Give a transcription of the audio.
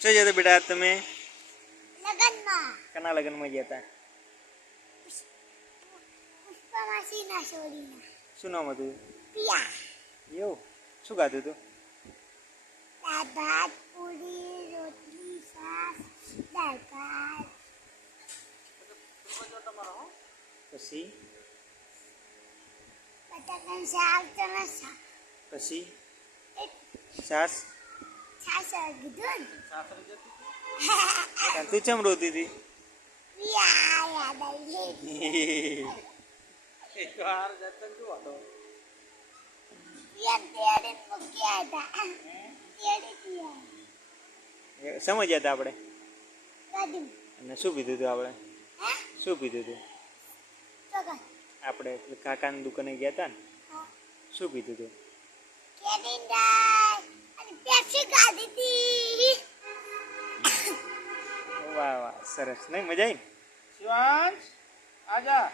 શું જતા બેટા તમે? લગનમાં. કના લગ્નમાં ગયા હતા પુષ્પા માસીના છોડીના શું નામ હતું? પિયા. એવું? શું ગાતું હતું? ભાત પૂરી રોટલી શાક દાળ ભાત. પછી? બટાકાનું શાક ચણા શાક. પછી? છાશ? તું ચમ રોતી હતી? સમજ્યા હતા આપણે? અને શું પીધું હતું આપણે? હે શું પીધું હતું? આપણે કાકા કાકાની દુકાને ગયા હતા ને? શું પીધું હતું? પેપ્સી ખાધી વાહ વાહ સરસ. નહીં મજા આવી શિવાંશ આજા.